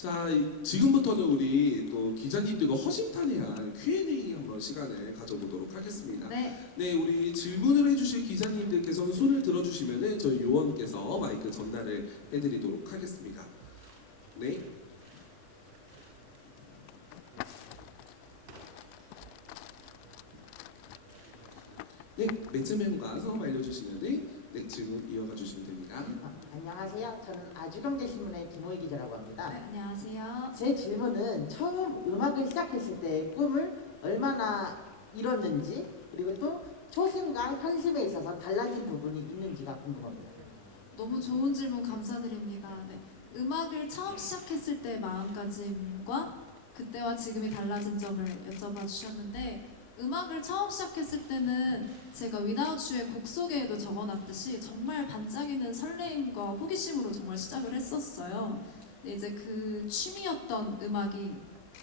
자, 지금부터는 우리 또 기자님들과 허심탄회한 Q&A 한번 시간을 가져보도록 하겠습니다. 네. 우리 질문을 해주실 기자님들께서는 손을 들어주시면은 저희 요원께서 마이크 전달을 해드리도록 하겠습니다. 네. 네, 매체명과 성함 알려주시면은 질문 이어가 주시면 됩니다. 안녕하세요. 저는 아주경제신문의 김호희 기자라고 합니다. 네, 안녕하세요. 제 질문은 처음 음악을 시작했을 때 꿈을 얼마나 이뤘는지, 그리고 또 초심과 현실에 있어서 달라진 부분이 있는지가 궁금합니다. 너무 좋은 질문 감사드립니다. 네. 음악을 처음 시작했을 때 마음가짐과 그때와 지금이 달라진 점을 여쭤봐 주셨는데, 음악을 처음 시작했을 때는 제가 Without You의 곡 소개에도 적어놨듯이 정말 반짝이는 설레임과 호기심으로 정말 시작을 했었어요. 근데 이제 그 취미였던 음악이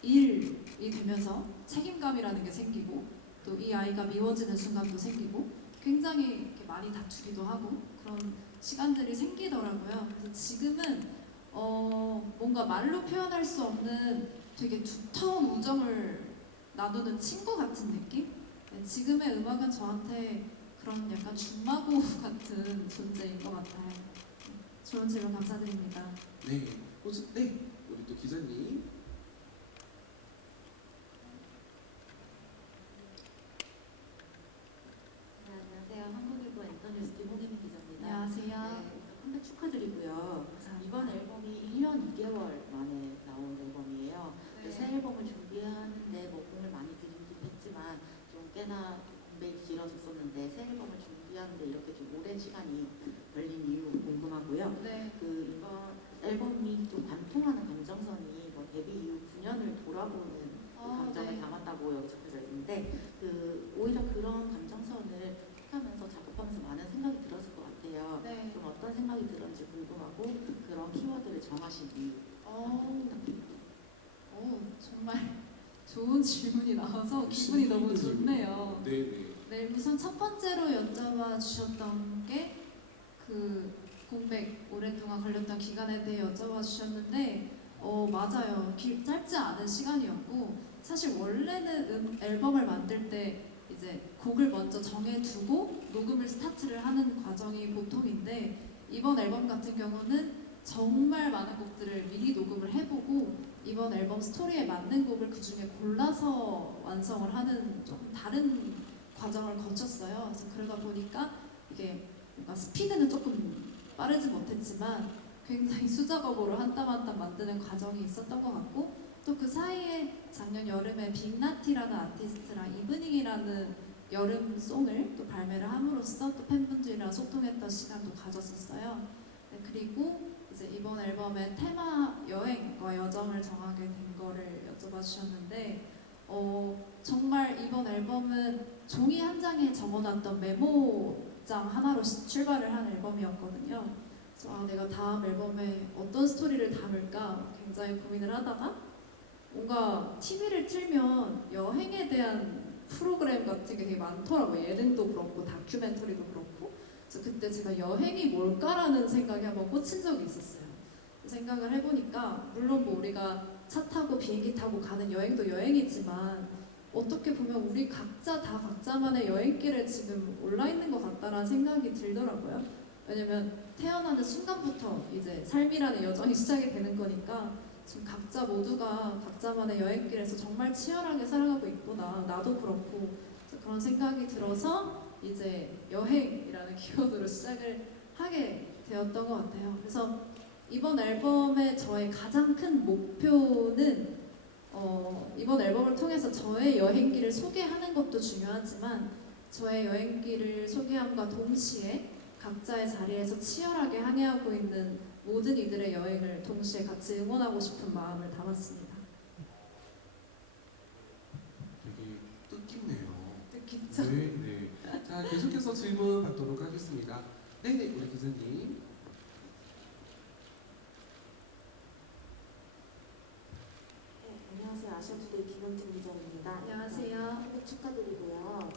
일이 되면서 책임감이라는 게 생기고, 또 이 아이가 미워지는 순간도 생기고, 굉장히 이렇게 많이 다투기도 하고 그런 시간들이 생기더라고요. 그래서 지금은 뭔가 말로 표현할 수 없는 되게 두터운 우정을 나누는 친구 같은 느낌? 네, 지금의 음악은 저한테 그런 약간 중마고 같은 존재인 것 같아요. 좋은 질문 감사드립니다. 네, 우리 또 기자님. 네, 안녕하세요. 한국일보 엔터뉴스 김홍임 기자입니다. 안녕하세요. 네, 컴백 축하드리고요. 감사합니다. 이번 앨범이 1년 2개월 만에 나온 앨범이에요. 네. 새 앨범을 준비하는데 뭐 공을 많이 들이긴 했지만 좀 꽤나 공백이 길어졌었는데 새 앨범을 준비하는데 이렇게 좀 오랜 시간이 걸린 이유 궁금하고요. 네. 그 이번 앨범이 좀 관통하는 감정선이 뭐 데뷔 이후 9년을 돌아보는 그 감정을 네. 담았다고 여기 적혀져 있는데 오히려 그런 감정선을 하면서 작업하면서 많은 생각이 들었을 것 같아요. 네. 좀 어떤 생각이 들었는지 궁금하고 그런 키워드를 정하신 이유 부탁드립니다. 정말 좋은 질문이 나와서 기분이 너무 좋네요. 네. 네, 우선 첫 번째로 여쭤봐 주셨던 게 그 공백 오랫동안 걸렸던 기간에 대해 여쭤봐 주셨는데 맞아요. 짧지 않은 시간이었고 사실 원래는 앨범을 만들 때 이제 곡을 먼저 정해두고 녹음을 스타트를 하는 과정이 보통인데 이번 앨범 같은 경우는 정말 많은 곡들을 미리 녹음을 해보고 이번 앨범 스토리에 맞는 곡을 그 중에 골라서 완성을 하는 조금 다른 과정을 거쳤어요. 그래서 그러다 보니까 이게 뭔가 스피드는 조금 빠르지 못했지만 굉장히 수작업으로 한 땀 한 땀 만드는 과정이 있었던 것 같고 또 그 사이에 작년 여름에 빅나티라는 아티스트랑 이브닝이라는 여름송을 또 발매를 함으로써 또 팬분들이랑 소통했던 시간도 가졌었어요. 네, 그리고 이제 이번 앨범의 테마 여행과 여정을 정하게 된 거를 여쭤봐 주셨는데 정말 이번 앨범은 종이 한 장에 적어놨던 메모장 하나로 출발을 한 앨범이었거든요. 그래서 내가 다음 앨범에 어떤 스토리를 담을까 굉장히 고민을 하다가 뭔가 TV를 틀면 여행에 대한 프로그램 같은 게 되게 많더라고요. 예능도 그렇고 다큐멘터리도 그렇고. 그래서 그때 제가 여행이 뭘까라는 생각에 한번 꽂힌 적이 있었어요. 생각을 해보니까 물론 뭐 우리가 차 타고 비행기 타고 가는 여행도 여행이지만 어떻게 보면 우리 각자 다 각자만의 여행길에 지금 올라 있는 것 같다라는 생각이 들더라고요. 왜냐면 태어나는 순간부터 이제 삶이라는 여정이 시작이 되는 거니까 지금 각자 모두가 각자만의 여행길에서 정말 치열하게 살아가고 있구나. 나도 그렇고 그런 생각이 들어서 이제 여행이라는 키워드로 시작을 하게 되었던 것 같아요. 그래서 이번 앨범의 저의 가장 큰 목표는 이번 앨범을 통해서 저의 여행길을 소개하는 것도 중요하지만 저의 여행길을 소개함과 동시에 각자의 자리에서 치열하게 항해하고 있는 모든 이들의 여행을 동시에 같이 응원하고 싶은 마음을 담았습니다. 되게 뜻깊네요. 뜻깊죠? 네. 자, 계속해서 질문 받도록 하겠습니다. 네네, 우리 기자님. 네, 안녕하세요. 아시아투데이 김영진 기자입니다. 안녕하세요. 컴백 축하드리고요.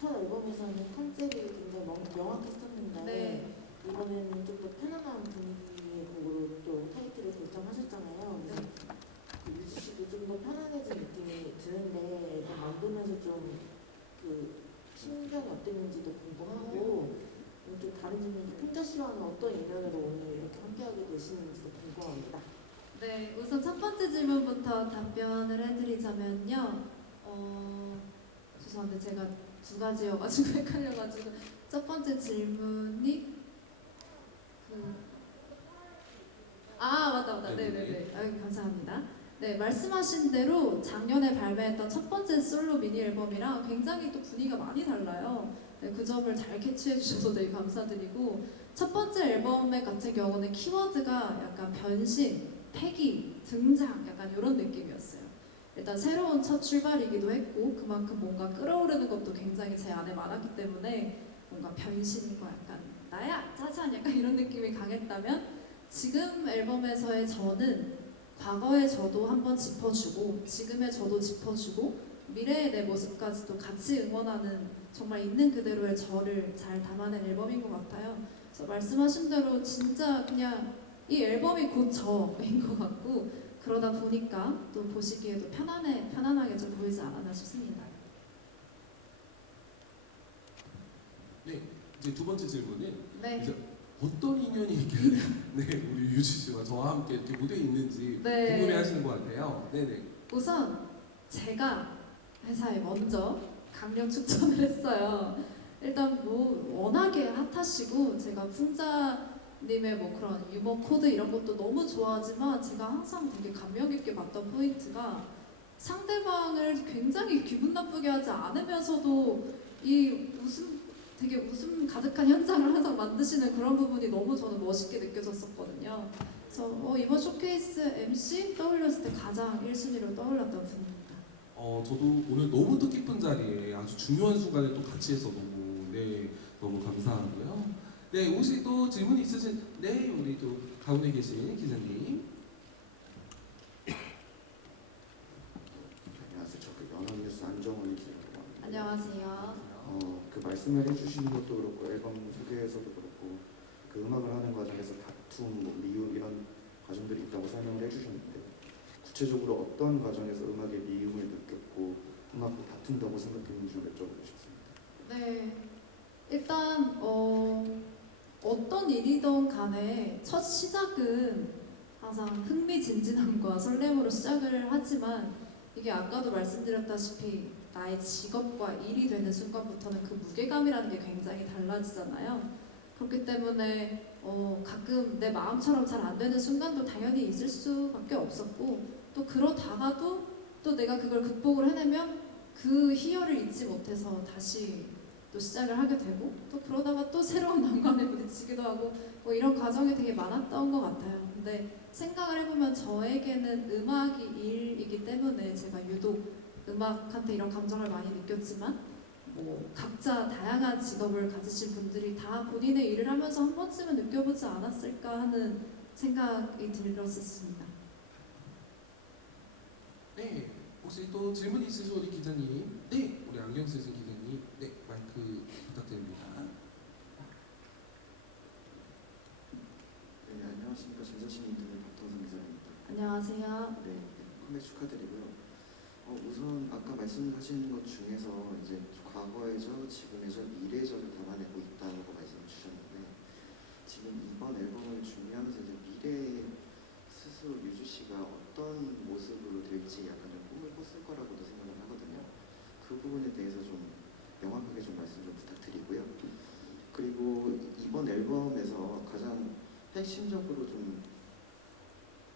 첫 앨범에서는 컨셉이 굉장히 명확했었는데 네. 이번에는 좀 더 편안한 분위기의 곡으로 또 타이틀을 결정하셨잖아요. 그래서 그 유지 씨도 좀 더 편안해진 느낌이 드는데 앨범 만들면서 좀 그 심경이 어땠는지도 궁금하고 좀 다른 질문, 혼자 씨와는 어떤 인연으로 오늘 이렇게 함께하게 되시는지도 궁금합니다. 네, 우선 첫 번째 질문부터 답변을 해드리자면요. 죄송한데 제가 두 가지여가지고 헷갈려가지고 첫 번째 질문이 맞다. 네네네. 아유, 감사합니다. 네, 말씀하신 대로 작년에 발매했던 첫 번째 솔로 미니 앨범이랑 굉장히 또 분위기가 많이 달라요. 네, 그 점을 잘 캐치해 주셔서 되게 감사드리고 첫 번째 앨범 같은 경우는 키워드가 약간 변신, 패기, 등장 약간 이런 느낌이었어요. 일단 새로운 첫 출발이기도 했고 그만큼 뭔가 끌어오르는 것도 굉장히 제 안에 많았기 때문에 뭔가 변신과 약간 나야 짜잔 약간 이런 느낌이 강했다면 지금 앨범에서의 저는 과거의 저도 한번 짚어주고 지금의 저도 짚어주고 미래의 내 모습까지도 같이 응원하는 정말 있는 그대로의 저를 잘 담아낸 앨범인 것 같아요. 그래서 말씀하신 대로 진짜 그냥 이 앨범이 곧 저인 것 같고 그러다 보니까 또 보시기에도 편안하게 좀 보이지 않았나 싶습니다. 네, 이제 두 번째 질문은 네. 이제 어떤 인연이 있길래 네, 우리 유지 씨와 저와 함께 이렇게 무대에 있는지 네. 궁금해하시는 것 같아요. 네네. 우선 제가 회사에 먼저 강력 추천을 했어요. 일단 뭐 워낙에 핫하시고 제가 풍자님의 뭐 그런 유머 코드 이런 것도 너무 좋아하지만 제가 항상 되게 감명 깊게 봤던 포인트가 상대방을 굉장히 기분 나쁘게 하지 않으면서도 이 되게 웃음 가득한 현장을 항상 만드시는 그런 부분이 너무 저는 멋있게 느껴졌었거든요. 그래서 이번 쇼케이스 MC 떠올렸을 때 가장 1순위로 떠올랐던 분입니다. 저도 오늘 너무 뜻깊은 자리에 아주 중요한 순간에 또 같이 해서 너무 감사하고요. 네, 혹시 또 질문 있으신 우리 또 가운데 계신 기자님. 안녕하세요. 저그 연합뉴스 안정훈 기자라고 합니다. 안녕하세요. 그 말씀을 해주시는 것도 그렇고 앨범 소개에서도 그렇고 그 음악을 하는 과정에서 다툼, 미움 이런 과정들이 있다고 설명을 해주셨는데 구체적으로 어떤 과정에서 음악의 미움을 느꼈고 음악도 다툰다고 생각했는지 좀 여쭤보고 싶습니다. 네, 일단 어떤 일이든 간에 첫 시작은 항상 흥미진진함과 설렘으로 시작을 하지만 이게 아까도 말씀드렸다시피 나의 직업과 일이 되는 순간부터는 그 무게감이라는 게 굉장히 달라지잖아요. 그렇기 때문에 가끔 내 마음처럼 잘 안 되는 순간도 당연히 있을 수밖에 없었고 또 그러다가도 또 내가 그걸 극복을 해내면 그 희열을 잊지 못해서 다시 또 시작을 하게 되고 또 그러다가 또 새로운 난관에 부딪히기도 하고 뭐 이런 과정이 되게 많았던 것 같아요. 근데 생각을 해보면 저에게는 음악이 일이기 때문에 제가 유독 음악한테 이런 감정을 많이 느꼈지만 뭐 각자 다양한 직업을 가지신 분들이 다 본인의 일을 하면서 한 번쯤은 느껴보지 않았을까 하는 생각이 들었었습니다. 네, 혹시 또 질문 있으신 우리 기자님. 네, 우리 안경 쓰신 기자님. 네, 마이크 부탁드립니다. 네, 안녕하십니까. 전자신문 인터넷 박동선 기자입니다. 안녕하세요. 네, 컴백 축하드리고요. 우선 아까 말씀하신 것 중에서 이제 과거의 저, 지금의 저, 미래의 저를 담아내고 있다고 말씀을 주셨는데 지금 이번 앨범을 준비하면서 이제 미래 스스로 유주 씨가 어떤 모습으로 될지 약간 좀 꿈을 꿨을 거라고도 생각을 하거든요. 그 부분에 대해서 좀 명확하게 좀 말씀 좀 부탁드리고요. 그리고 이번 앨범에서 가장 핵심적으로 좀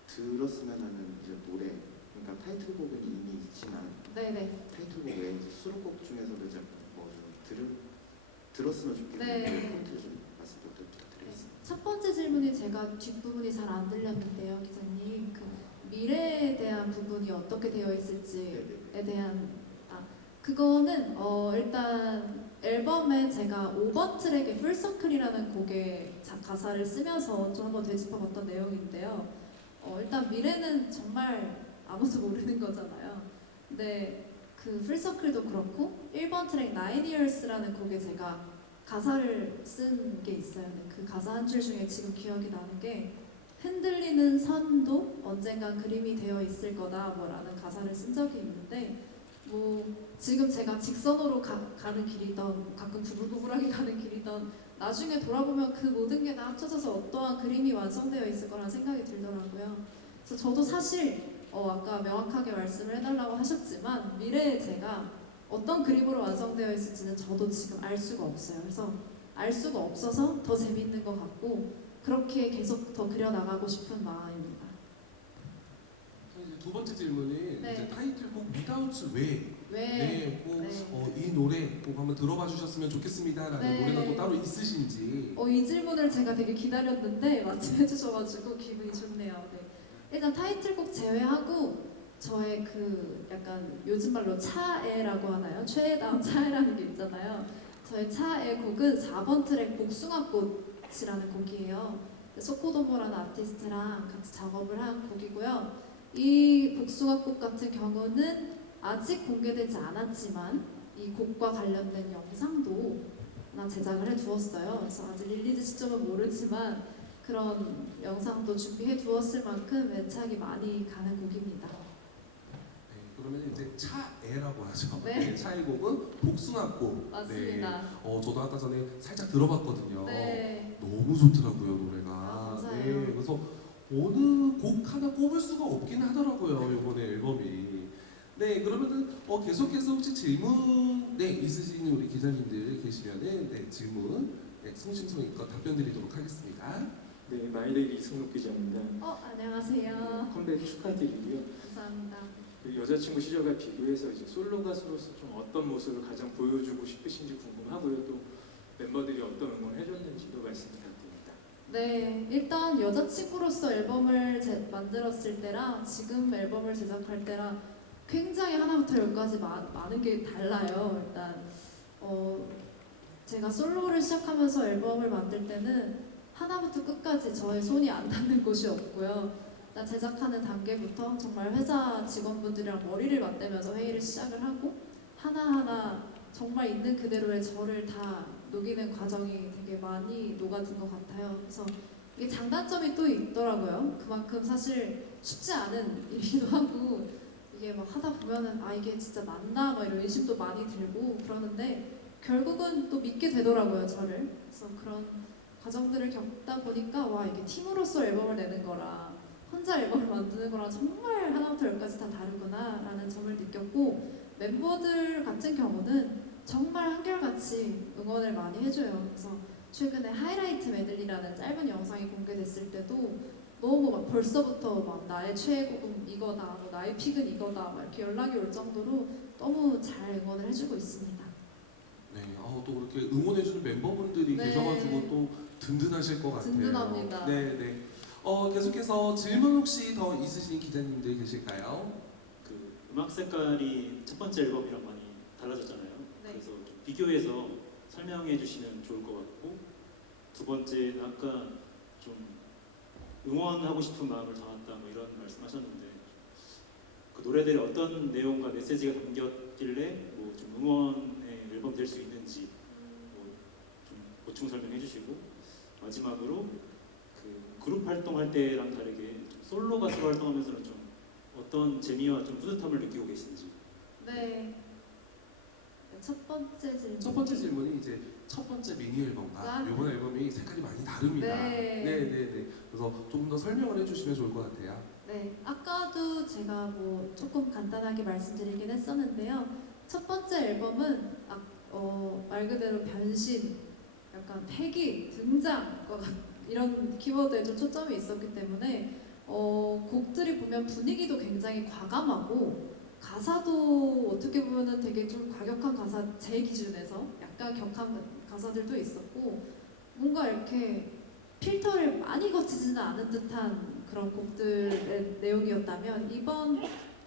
들었으면 하는 이제 노래, 그러니까 타이틀곡은 이미 있지만 네네. 타이틀곡 외에 이제 수록곡 중에서도 이제 들었으면 좋겠는 네. 포인트를 좀 말씀 부탁드리겠습니다. 첫 번째 질문이 제가 뒷부분이 잘 안 들렸는데요, 기자님. 그 미래에 대한 부분이 어떻게 되어 있을지에 대한 그거는 일단 앨범에 제가 5번 트랙의 풀서클이라는 곡의 가사를 쓰면서 좀 한번 되짚어봤던 내용인데요. 일단 미래는 정말 아무도 모르는 거잖아요. 근데 그 풀서클도 그렇고 1번 트랙 9 Years라는 곡에 제가 가사를 쓴 게 있어요. 근데 그 가사 한 줄 중에 지금 기억이 나는 게 흔들리는 산도 언젠간 그림이 되어 있을 거다 뭐라는 가사를 쓴 적이 있는데 뭐 지금 제가 직선으로 가는 길이던 가끔 구불구불하게 가는 길이던 나중에 돌아보면 그 모든 게 다 합쳐져서 어떠한 그림이 완성되어 있을 거라는 생각이 들더라고요. 그래서 저도 사실 아까 명확하게 말씀을 해달라고 하셨지만 미래에 제가 어떤 그림으로 완성되어 있을지는 저도 지금 알 수가 없어요. 그래서 알 수가 없어서 더 재밌는 것 같고 그렇게 계속 더 그려나가고 싶은 마음입니다. 이제 두 번째 질문은 네. 이제 타이틀곡 Without 왜 왜? 네, 꼭 네. 이 노래 꼭 한번 들어봐 주셨으면 좋겠습니다라는 네. 노래가 또 따로 있으신지. 이 질문을 제가 되게 기다렸는데 마침 해주셔가지고 기분이 좋네요. 네. 일단 타이틀곡 제외하고 저의 그 약간 요즘 말로 차애라고 하나요? 최애다운 차애라는 게 있잖아요. 저의 차애 곡은 4번 트랙 복숭아꽃이라는 곡이에요. 소코도모라는 아티스트랑 같이 작업을 한 곡이고요. 이 복숭아꽃 같은 경우는 아직 공개되지 않았지만 이 곡과 관련된 영상도 하나 제작을 해두었어요. 그래서 아직 릴리즈 시점은 모르지만 그런 영상도 준비해 두었을 만큼 애착이 많이 가는 곡입니다. 네, 그러면 이제 차애라고 하죠. 네. 차애 곡은 복숭아꽃. 맞습니다. 네. 저도 아까 전에 살짝 들어봤거든요. 네. 너무 좋더라고요 노래가. 감사해요. 네, 그래서 어느 곡 하나 꼽을 수가 없긴 하더라고요 이번에 앨범이. 네, 그러면은 계속해서 혹시 질문 있으신 우리 기자님들 계시면은 질문 성심성의껏 답변 드리도록 하겠습니다. 네, 마이데일리 이승록 기자입니다. 안녕하세요. 컴백 축하드리고요. 감사합니다. 그 여자친구 시절과 비교해서 이제 솔로 가수로서 좀 어떤 모습을 가장 보여주고 싶으신지 궁금하고요. 또 멤버들이 어떤 응원해줬는지도 말씀 부탁드립니다. 네, 일단 여자친구로서 앨범을 만들었을 때랑 지금 앨범을 제작할 때랑 굉장히 하나부터 열까지 많은 게 달라요. 일단 제가 솔로를 시작하면서 앨범을 만들 때는 하나부터 끝까지 저의 손이 안 닿는 곳이 없고요. 일단 제작하는 단계부터 정말 회사 직원분들이랑 머리를 맞대면서 회의를 시작을 하고 하나하나 정말 있는 그대로의 저를 다 녹이는 과정이 되게 많이 녹아든 것 같아요. 그래서 이게 장단점이 또 있더라고요. 그만큼 사실 쉽지 않은 일이기도 하고 이게 막 하다 보면은 이게 진짜 맞나 막 이런 의심도 많이 들고 그러는데 결국은 또 믿게 되더라고요 저를. 그래서 그런 과정들을 겪다 보니까 이게 팀으로서 앨범을 내는 거랑 혼자 앨범을 만드는 거랑 정말 하나부터 열까지 다 다르구나 라는 점을 느꼈고 멤버들 같은 경우는 정말 한결같이 응원을 많이 해줘요. 그래서 최근에 하이라이트 메들리라는 짧은 영상이 공개됐을 때도 너무 막 벌써부터 막 나의 최애곡은 이거다, 나의 픽은 이거다 막 이렇게 연락이 올 정도로 너무 잘 응원을 해주고 있습니다. 네, 또 그렇게 응원해주는 멤버분들이 네. 계셔가지고 또 든든하실 것 같아요. 든든합니다. 네. 계속해서 질문 혹시 더 있으신 기자님들 계실까요? 그 음악 색깔이 첫 번째 앨범이랑 많이 달라졌잖아요. 네. 그래서 좀 비교해서 설명해 주시면 좋을 것 같고, 두 번째는 아까 좀 응원하고 싶은 마음을 담았다 뭐 이런 말씀하셨는데 그 노래들이 어떤 내용과 메시지가 담겼길래 뭐 좀 응원의 앨범 될 수 있는지 뭐 좀 보충 설명해 주시고, 마지막으로 그 그룹 활동할 때랑 다르게 좀 솔로 가수로 활동하면서는 좀 어떤 재미와 좀 뿌듯함을 느끼고 계신지. 네. 첫 번째 질문. 첫 번째 질문이 이제 첫 번째 미니 앨범과 아, 이번 앨범이 색깔이 많이 다릅니다. 네. 네. 그래서 조금 더 설명을 해주시면 좋을 것 같아요. 네, 아까도 제가 뭐 조금 간단하게 말씀드리긴 했었는데요. 첫 번째 앨범은 말 그대로 변신, 약간 패기, 등장 이런 키워드에 좀 초점이 있었기 때문에 곡들이 보면 분위기도 굉장히 과감하고 가사도 어떻게 보면은 되게 좀 과격한 가사, 제 기준에서 약간 격한 가사들도 있었고 뭔가 이렇게 필터를 많이 거치지는 않은 듯한 그런 곡들의 내용이었다면 이번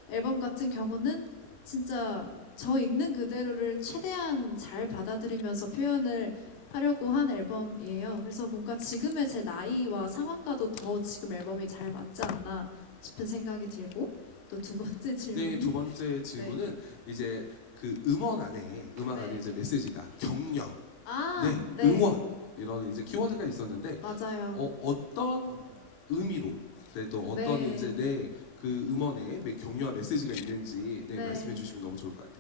앨범 같은 경우는 진짜 저 있는 그대로를 최대한 잘 받아들이면서 표현을 하려고 한 앨범이에요. 그래서 뭔가 지금의 제 나이와 상황과도 더 지금 앨범이 잘 맞지 않나 싶은 생각이 들고, 또 두 번째 질문. 네, 두 번째 질문은 이제 그 음악 안에 이제 메시지가 격려, 네. 응원 이런 이제 키워드가 있었는데 맞아요. 어떤 의미로 네, 또 어떤 네. 이제 내 그 음원에 격려와 메시지가 있는지 네, 네. 말씀해 주시면 너무 좋을 것 같아요.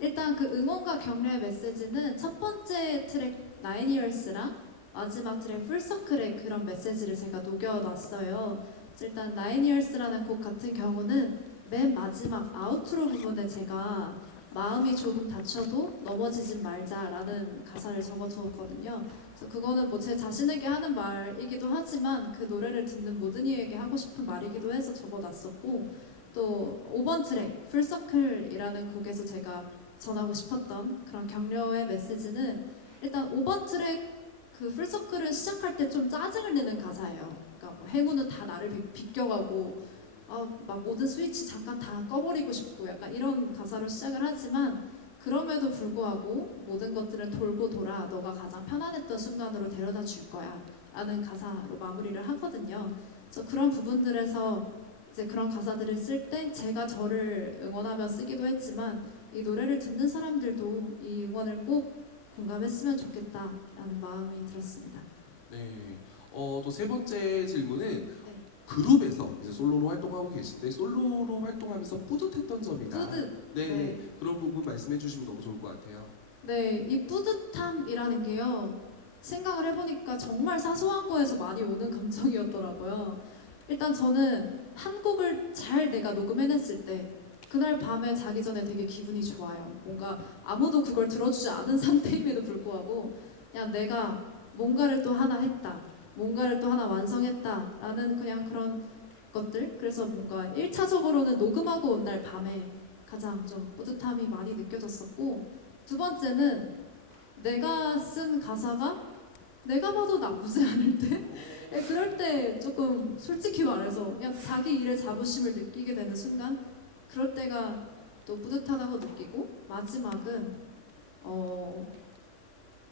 일단 그 응원과 격려의 메시지는 첫 번째 트랙 Nine Years랑 마지막 트랙 풀서클에 그런 메시지를 제가 녹여놨어요. 일단 Nine Years라는 곡 같은 경우는 맨 마지막 아우트로 부분에 제가 마음이 조금 다쳐도 넘어지지 말자라는 가사를 적어주었거든요. 그래서 그거는 뭐 제 자신에게 하는 말이기도 하지만 그 노래를 듣는 모든 이에게 하고 싶은 말이기도 해서 적어놨었고, 또 5번 트랙 풀서클이라는 곡에서 제가 전하고 싶었던 그런 격려의 메시지는 일단 5번 트랙 그 풀서클을 시작할 때 좀 짜증을 내는 가사예요. 그러니까 뭐 행운은 다 나를 비껴가고 막 모든 스위치 잠깐 다 꺼버리고 싶고 약간 이런 가사로 시작을 하지만, 그럼에도 불구하고 모든 것들은 돌고 돌아 너가 가장 편안했던 순간으로 데려다 줄 거야 라는 가사로 마무리를 하거든요. 그래서 그런 부분들에서 이제 그런 가사들을 쓸 때 제가 저를 응원하며 쓰기도 했지만 이 노래를 듣는 사람들도 이 응원을 꼭 공감했으면 좋겠다라는 마음이 들었습니다. 네. 또 세 번째 질문은 그룹에서 이제 솔로로 활동하고 계실 때 솔로로 활동하면서 뿌듯했던 점이나 뿌듯. 네, 네. 그런 부분 말씀해 주시면 너무 좋을 것 같아요. 네, 이 뿌듯함이라는 게요, 생각을 해보니까 정말 사소한 거에서 많이 오는 감정이었더라고요. 일단 저는 한 곡을 잘 내가 녹음해냈을 때 그날 밤에 자기 전에 되게 기분이 좋아요. 뭔가 아무도 그걸 들어주지 않은 상태임에도 불구하고 그냥 내가 뭔가를 또 하나 했다, 뭔가를 또 하나 완성했다라는 그냥 그런 것들. 그래서 뭔가 1차적으로는 녹음하고 온 날 밤에 가장 좀 뿌듯함이 많이 느껴졌었고, 두 번째는 내가 쓴 가사가 내가 봐도 나쁘지 않을 때 그럴 때 조금 솔직히 말해서 그냥 자기 일에 자부심을 느끼게 되는 순간, 그럴 때가 또 뿌듯하다고 느끼고, 마지막은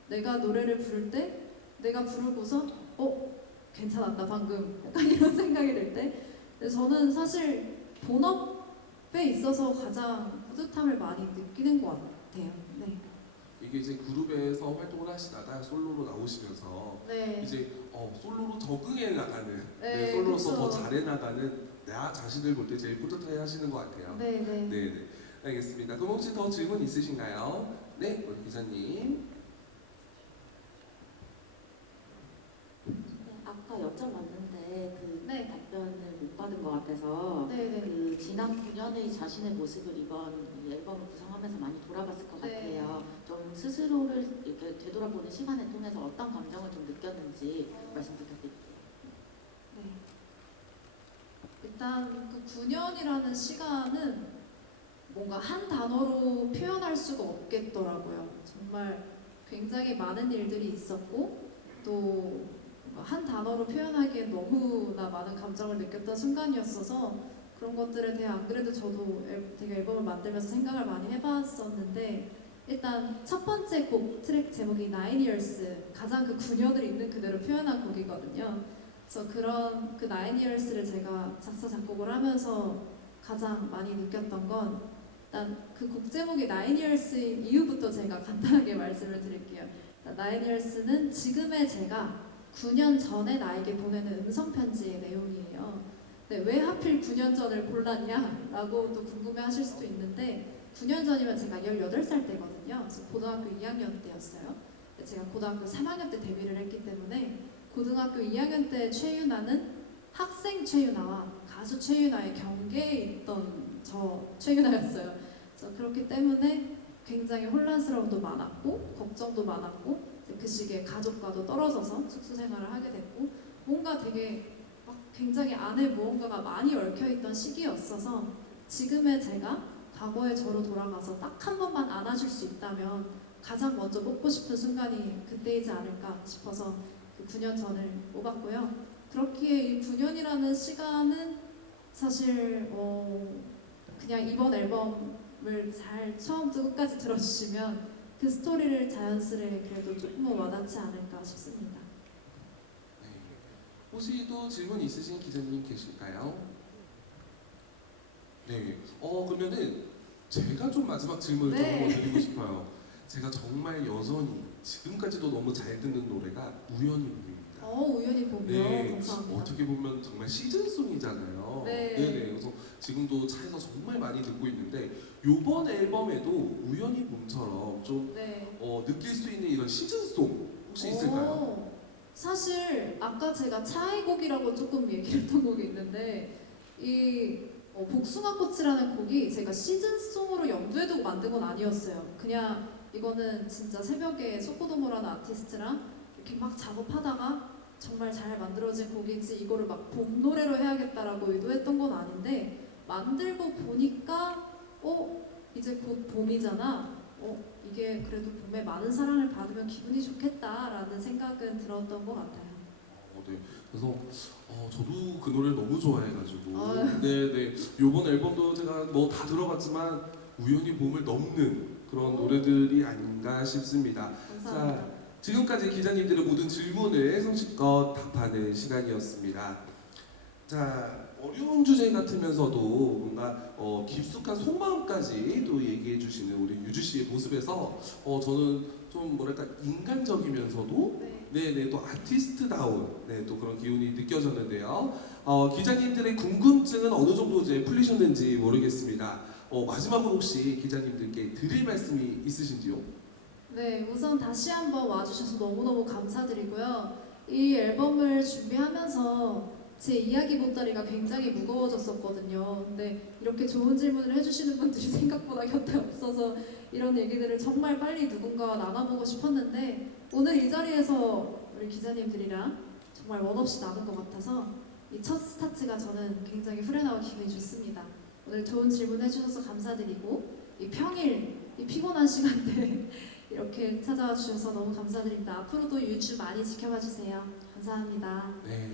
내가 노래를 부를 때 내가 부르고서 괜찮았다 방금 약간 이런 생각이 들 때, 근데 저는 사실 본업에 있어서 가장 뿌듯함을 많이 느끼는 것 같아요. 네. 이게 이제 그룹에서 활동을 하시다가 솔로로 나오시면서 네. 이제 솔로로 적응해 나가는 네, 솔로로서 그쵸. 더 잘해 나가는 나 자신을 볼 때 제일 뿌듯해 하시는 것 같아요. 네, 네. 네, 네. 알겠습니다. 그럼 혹시 더 질문 있으신가요? 네, 우리 기자님. 네, 아까 여쭤봤는데 그 네. 답변을 못 받은 것 같아서 네, 네. 그 지난 9년의 자신의 모습을 이번 이 앨범을 구성하면서 많이 돌아봤을 것 네. 같아요. 좀 스스로를 이렇게 되돌아보는 시간을 통해서 어떤 감정을 좀 느꼈는지 말씀 부탁드릴게요. 네. 일단 그 9년이라는 시간은 뭔가 한 단어로 표현할 수가 없겠더라고요. 정말 굉장히 많은 일들이 있었고, 또 한 단어로 표현하기엔 너무나 많은 감정을 느꼈던 순간이었어서 그런 것들에 대해 안 그래도 저도 되게 앨범을 만들면서 생각을 많이 해봤었는데, 일단 첫 번째 곡 트랙 제목이 Nine Years, 가장 그 9년을 있는 그대로 표현한 곡이거든요. 그래서 그런 그 Nine Years를 제가 작사 작곡을 하면서 가장 많이 느꼈던 건, 일단 그 곡 제목이 Nine Years인 이유부터 제가 간단하게 말씀을 드릴게요. Nine Years는 지금의 제가 9년 전에 나에게 보내는 음성 편지의 내용이에요. 근데 왜 하필 9년 전을 골랐냐라고 또 궁금해하실 수도 있는데, 9년 전이면 제가 18살 때거든요. 그래서 고등학교 2학년 때였어요. 제가 고등학교 3학년 때 데뷔를 했기 때문에 고등학교 2학년 때 최유나는 학생 최유나와 가수 최유나의 경계에 있던 저 최유나였어요. 그래서 그렇기 때문에 굉장히 혼란스러움도 많았고 걱정도 많았고, 그 시기에 가족과도 떨어져서 숙소 생활을 하게 됐고, 뭔가 되게 막 굉장히 안에 무언가가 많이 얽혀있던 시기였어서 지금의 제가 과거의 저로 돌아가서 딱 한 번만 안아줄 수 있다면 가장 먼저 뽑고 싶은 순간이 그때이지 않을까 싶어서 그 9년 전을 뽑았고요. 그렇기에 이 9년이라는 시간은 사실 그냥 이번 앨범을 잘 처음부터 끝까지 들어주시면 그 스토리를 자연스레 그래도 조금은 와닿지 않을까 싶습니다. 네. 혹시 또 질문 있으신 기자님 계실까요? 네. 그러면은 제가 좀 마지막 질문을 네. 좀 드리고 싶어요. 제가 정말 여전히 지금까지도 너무 잘 듣는 노래가 우연히 봄입니다. 우연히 보면 네, 감사합니다. 어떻게 보면 정말 시즌송이잖아요. 네. 네네. 그래서 지금도 차에서 정말 많이 듣고 있는데 이번 앨범에도 우연히 봄처럼 좀 네. 느낄 수 있는 이런 시즌송 혹시 있을까요? 사실 아까 제가 차의 곡이라고 조금 얘기했던 곡이 있는데 이 복숭아꽃이라는 곡이 제가 시즌송으로 염두에 두고 만든 건 아니었어요. 그냥 이거는 진짜 새벽에 소코도모라는 아티스트랑 이렇게 막 작업하다가 정말 잘 만들어진 곡이지 이거를 막 봄 노래로 해야겠다라고 의도했던 건 아닌데 만들고 보니까 이제 곧 봄이잖아. 이게 그래도 봄에 많은 사랑을 받으면 기분이 좋겠다라는 생각은 들었던 것 같아요. 네. 그래서 저도 그 노래를 너무 좋아해가지고 아유. 네네. 이번 앨범도 제가 뭐 다 들어봤지만 우연히 봄을 넘는 그런 노래들이 아닌가 싶습니다. 감사합니다. 지금까지 기자님들의 모든 질문을 성실껏 답하는 시간이었습니다. 자, 어려운 주제 같으면서도 뭔가 깊숙한 속마음까지 또 얘기해 주시는 우리 유주 씨의 모습에서 저는 좀 뭐랄까 인간적이면서도 네네 또 아티스트다운 또 그런 기운이 느껴졌는데요. 기자님들의 궁금증은 어느 정도 이제 풀리셨는지 모르겠습니다. 마지막으로 혹시 기자님들께 드릴 말씀이 있으신지요? 네, 우선 다시 한번 와주셔서 너무너무 감사드리고요. 이 앨범을 준비하면서 제 이야기 보따리가 굉장히 무거워졌었거든요. 근데 이렇게 좋은 질문을 해주시는 분들이 생각보다 곁에 없어서 이런 얘기들을 정말 빨리 누군가와 나눠보고 싶었는데 오늘 이 자리에서 우리 기자님들이랑 정말 원없이 나눈 것 같아서 이 첫 스타트가 저는 굉장히 후련하고 기분이 좋습니다. 오늘 좋은 질문 해주셔서 감사드리고 이 평일, 이 피곤한 시간대 이렇게 찾아와 주셔서 너무 감사드립니다. 앞으로도 유주 많이 지켜봐 주세요. 감사합니다. 네.